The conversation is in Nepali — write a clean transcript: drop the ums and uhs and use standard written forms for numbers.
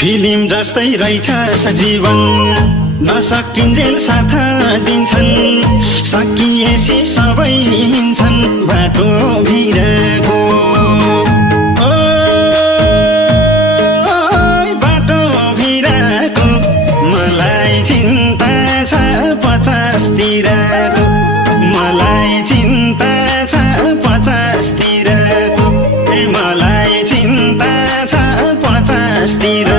फिल्म जस्तै रहेछ सजीवन नसकिन्जेल साथ दिन्छन् सकिएसी सबै हिन्छन् बाटो भिरको बाटो भिरको मलाई चिन्ता छ 50 तिरको मलाई चिन्ता छ 50 तिरको मलाई चिन्ता छ 50 तिर